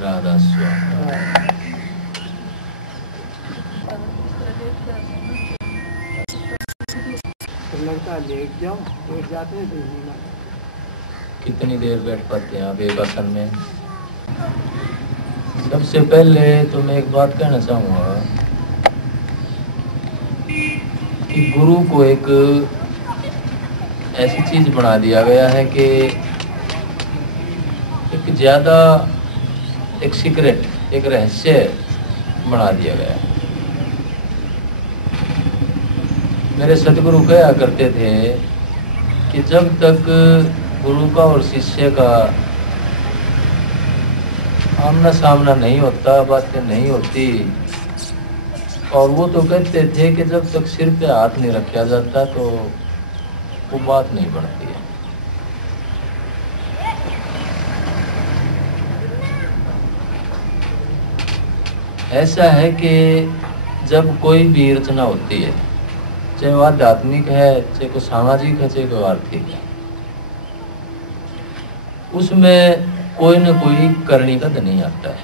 राधा स्वामी। तो लगता है लेट जाओ, लेट जाते हैं तो नहीं लगता। कितनी देर बैठ पाते हैं आप एक आसन में? सबसे पहले तो मैं एक बात कहना चाहूँगा कि गुरु को एक ऐसी चीज बना दिया गया है कि एक ज़्यादा एक सीक्रेट, एक रहस्य बना दिया गया है। मेरे सतगुरु कहा करते थे कि जब तक गुरु का और शिष्य का आमना सामना नहीं होता, बातें नहीं होती, और वो तो कहते थे कि जब तक सिर पे हाथ नहीं रखा जाता तो वो बात नहीं बनती है। ऐसा है कि जब कोई भी रचना होती है, चाहे वो आध्यात्मिक है, चाहे कोई सामाजिक है, चाहे कोई आर्थिक है, उसमें कोई न कोई करनी का धनी आता है।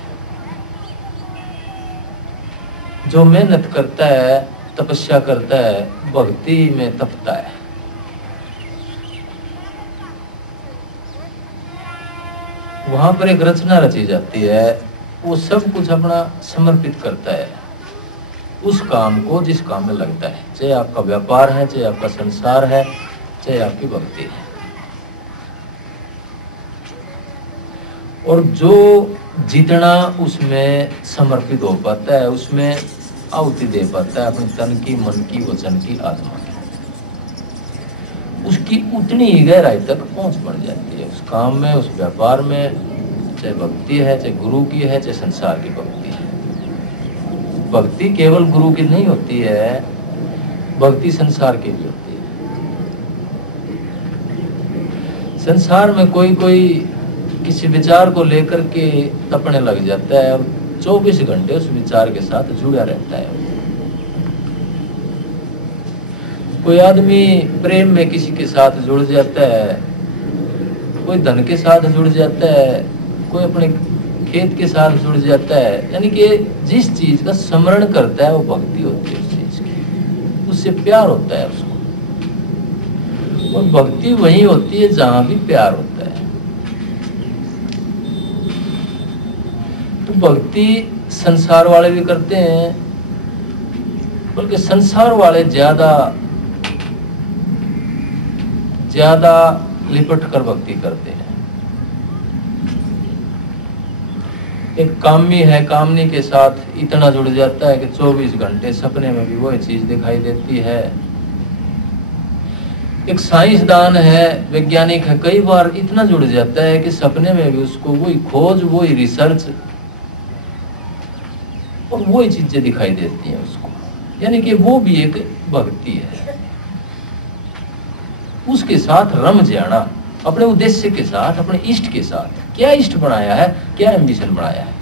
जो मेहनत करता है, तपस्या करता है, भक्ति में तपता है, वहां पर एक रचना रची जाती है। वो सब कुछ अपना समर्पित करता है उस काम को जिस काम में लगता है, चाहे आपका व्यापार है, चाहे आपका संसार है, चाहे आपकी भक्ति है। और जो जितना उसमें समर्पित हो पाता है, उसमें आहुति दे पाता है अपने तन की, मन की, वचन की, आत्मा की, उसकी उतनी ही गहराई तक पहुंच बन जाती है उस काम में, उस व्यापार में, चाहे भक्ति है, चाहे गुरु की है, चाहे संसार की भक्ति है। भक्ति केवल गुरु की नहीं होती है, भक्ति संसार की भी होती है। संसार में कोई कोई किसी विचार को लेकर के तपने लग जाता है और 24 घंटे उस विचार के साथ जुड़ा रहता है। कोई आदमी प्रेम में किसी के साथ जुड़ जाता है, कोई धन के साथ जुड़ जाता है, कोई अपने खेत के साथ जुड़ जाता है। यानी कि जिस चीज का स्मरण करता है वो भक्ति होती है उस चीज की, उससे प्यार होता है उसको। और भक्ति वही होती है जहां भी प्यार होता है। तो भक्ति संसार वाले भी करते हैं, बल्कि संसार वाले ज्यादा लिपट कर भक्ति करते हैं। एक कामी है, कामनी के साथ इतना जुड़ जाता है कि 24 घंटे सपने में भी वही चीज दिखाई देती है। एक साइंसदान है, वैज्ञानिक है, कई बार इतना जुड़ जाता है कि सपने में भी उसको वही खोज, वही रिसर्च और वही चीजें दिखाई देती हैं उसको। यानी कि वो भी एक भक्ति है। उसके साथ रम जाना, अपने उद्देश्य के साथ, अपने इष्ट के साथ। क्या इष्ट बनाया है, क्या एम्बिशन बनाया है,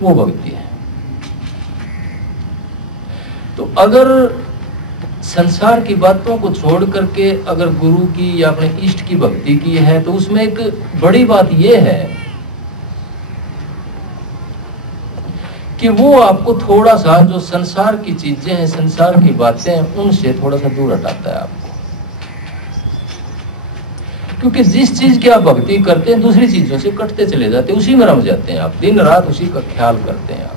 वो भक्ति है। तो अगर संसार की बातों को छोड़ करके अगर गुरु की या अपने इष्ट की भक्ति की है, तो उसमें एक बड़ी बात यह है कि वो आपको थोड़ा सा जो संसार की चीजें हैं, संसार की बातें हैं, उनसे थोड़ा सा दूर हटाता है आपको। क्योंकि जिस चीज की आप भक्ति करते हैं, दूसरी चीजों से कटते चले जाते हैं, उसी में रम जाते हैं आप, दिन रात उसी का ख्याल करते हैं आप।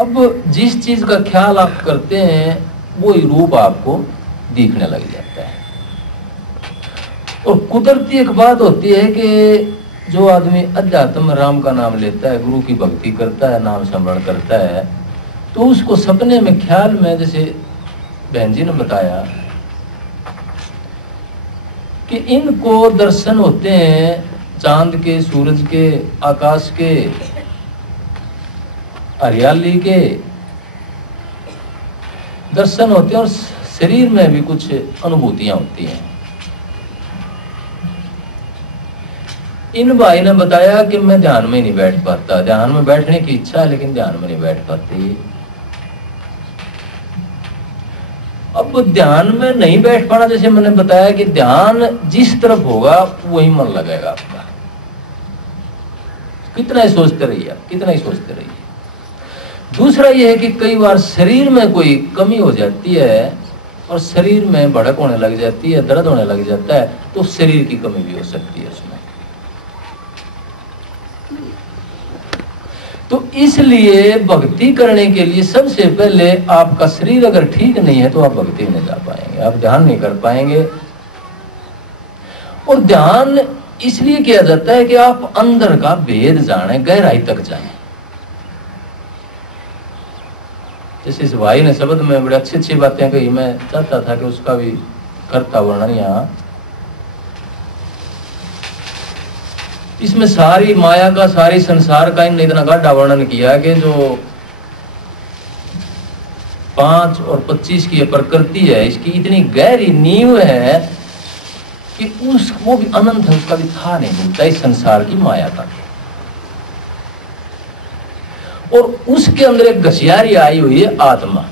अब जिस चीज का ख्याल आप करते हैं वही रूप आपको दिखने लग जाता है। और कुदरती एक बात होती है कि जो आदमी अध्यात्म राम का नाम लेता है, गुरु की भक्ति करता है, नाम स्मरण करता है, तो उसको सपने में, ख्याल में, जैसे बहन जी ने बताया कि इनको दर्शन होते हैं चांद के, सूरज के, आकाश के, हरियाली के दर्शन होते हैं और शरीर में भी कुछ अनुभूतियां होती हैं। इन भाई ने बताया कि मैं ध्यान में नहीं बैठ पाता, ध्यान में बैठने की इच्छा है लेकिन ध्यान में नहीं बैठ पाती। अब ध्यान में नहीं बैठ पाना, जैसे मैंने बताया कि ध्यान जिस तरफ होगा वही मन लगेगा आपका। कितना ही सोचते रहिए आप, कितना ही सोचते रहिए। दूसरा यह है कि कई बार शरीर में कोई कमी हो जाती है और शरीर में भड़क होने लग जाती है, दर्द होने लग जाता है, तो शरीर की कमी भी हो सकती है उसमें। तो इसलिए भक्ति करने के लिए सबसे पहले आपका शरीर अगर ठीक नहीं है तो आप भक्ति नहीं जा पाएंगे, आप ध्यान नहीं कर पाएंगे। और ध्यान इसलिए किया जाता है कि आप अंदर का भेद जाने, गहराई तक जाएं। जैसे इस भाई ने शब्द में बड़ी अच्छी अच्छी बातें कही, मैं चाहता था कि उसका भी करता वर्णन यहाँ। इसमें सारी माया का, सारी संसार का इन्होंने इतना गाढ़ा वर्णन किया कि जो 5 और 25 की प्रकृति है, इसकी इतनी गहरी नींव है कि वो भी अनंत है, उसका भी था नहीं मिलता इस संसार की माया का। और उसके अंदर एक घसियारी आई हुई है आत्मा,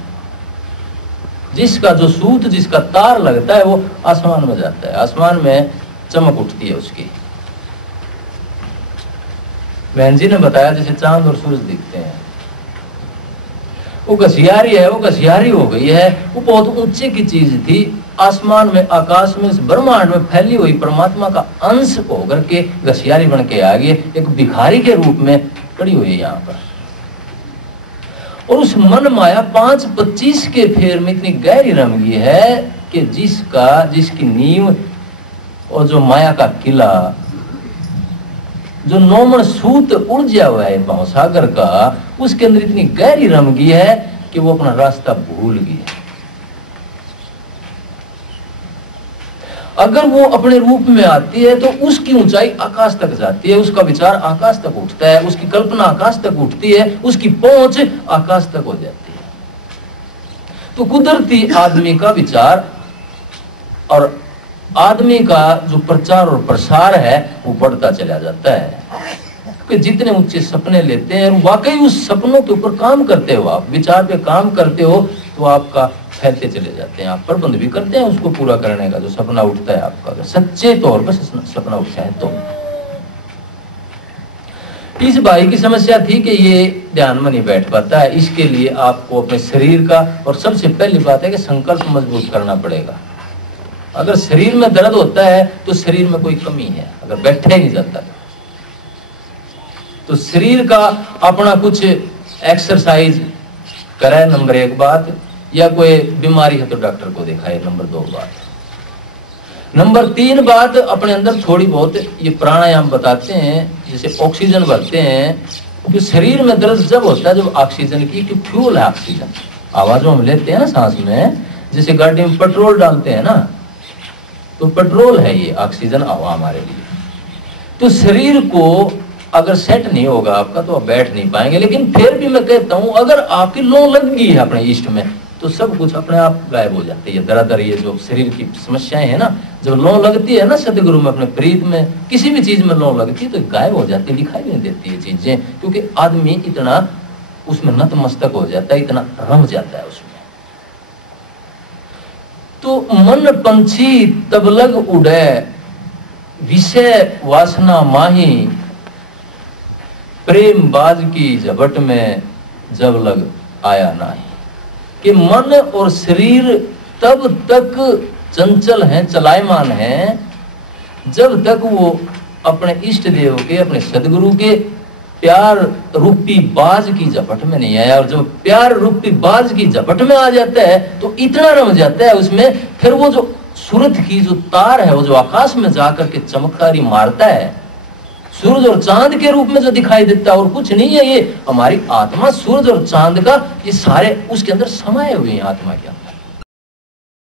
जिसका जो सूत, जिसका तार लगता है वो आसमान में जाता है, आसमान में चमक उठती है उसकी। बहन जी ने बताया जैसे चांद और सूरज दिखते हैं, वो घसियारी है, वो घसियारी हो गई है। वो बहुत ऊंचे की चीज थी, आसमान में, आकाश में, इस ब्रह्मांड में फैली हुई परमात्मा का अंश होकर के घसियारी बन के आ गई, एक भिखारी के रूप में पड़ी हुई है यहाँ पर। और उस मन माया 5-25 के फेर में इतनी गहरी रमगी है कि जिसकी नींव और जो माया का किला, जो नौमन सूत उलझा हुआ है भवसागर का, उसके अंदर इतनी गहरी रमगी है कि वो अपना रास्ता भूल गई है। अगर वो अपने रूप में आती है तो उसकी ऊंचाई आकाश तक जाती है, उसका विचार आकाश तक उठता है, उसकी कल्पना आकाश तक उठती है, उसकी पहुंच आकाश तक हो जाती है। तो कुदरती आदमी का विचार और आदमी का जो प्रचार और प्रसार है वो बढ़ता चला जाता है। कि जितने ऊंचे सपने लेते हैं, वाकई उस सपनों के ऊपर काम करते हो, आप विचार पे काम करते हो, तो आपका फैलते चले जाते हैं। आप प्रबंध भी करते हैं उसको पूरा करने का, जो सपना उठता है आपका, अगर सच्चे तौर पर सपना उठता है तो। इस भाई की समस्या थी कि ये ध्यान में नहीं बैठ पाता है। इसके लिए आपको अपने शरीर का, और सबसे पहली बात है कि संकल्प मजबूत करना पड़ेगा। अगर शरीर में दर्द होता है तो शरीर में कोई कमी है, अगर बैठा ही नहीं जाता तो शरीर का अपना कुछ एक्सरसाइज करे, नंबर 1 बात, या कोई बीमारी है तो डॉक्टर को दिखाए, नंबर 2 बात। नंबर 3 बात, अपने अंदर थोड़ी बहुत ये प्राणायाम बताते हैं, जैसे ऑक्सीजन भरते हैं। क्योंकि शरीर में दर्द जब होता है जब ऑक्सीजन की फ्यूल है, ऑक्सीजन आवाजों में लेते हैं ना सांस में, जैसे गाड़ी में पेट्रोल डालते हैं ना, तो पेट्रोल है ये ऑक्सीजन हवा हमारे लिए। तो शरीर को अगर सेट नहीं होगा आपका तो आप बैठ नहीं पाएंगे। लेकिन फिर भी मैं कहता हूं, अगर आपकी लौ लग गई है अपने इष्ट में तो सब कुछ अपने आप गायब हो जाती है। दरादर ये जो शरीर की समस्याएं है ना, जब लौ लगती है ना सतगुरु में, अपने प्रीत में, किसी भी चीज में लौ लगती है तो गायब हो जाती है, दिखाई नहीं देती है चीजें, क्योंकि आदमी इतना उसमें नतमस्तक हो जाता है, इतना रम जाता है उसमें। तो मन पंछी तब लग उड़े, विषय वासना माही, प्रेम बाज की झपट में जब लग आया नाही। कि मन और शरीर तब तक चंचल हैं, चलायमान हैं, जब तक वो अपने इष्ट देव के, अपने सदगुरु के प्यार रूपी बाज की झपट में नहीं आया। और जब प्यार रूपी बाज की झपट में आ जाता है तो इतना रम जाता है उसमें, फिर वो जो सूरज की जो तार है, वो जो आकाश में जाकर के चमत्कारी मारता है, सूरज और चांद के रूप में जो दिखाई देता है, और कुछ नहीं है, ये हमारी आत्मा सूरज और चांद का, ये सारे उसके अंदर समाये हुए हैं आत्मा के अंदर।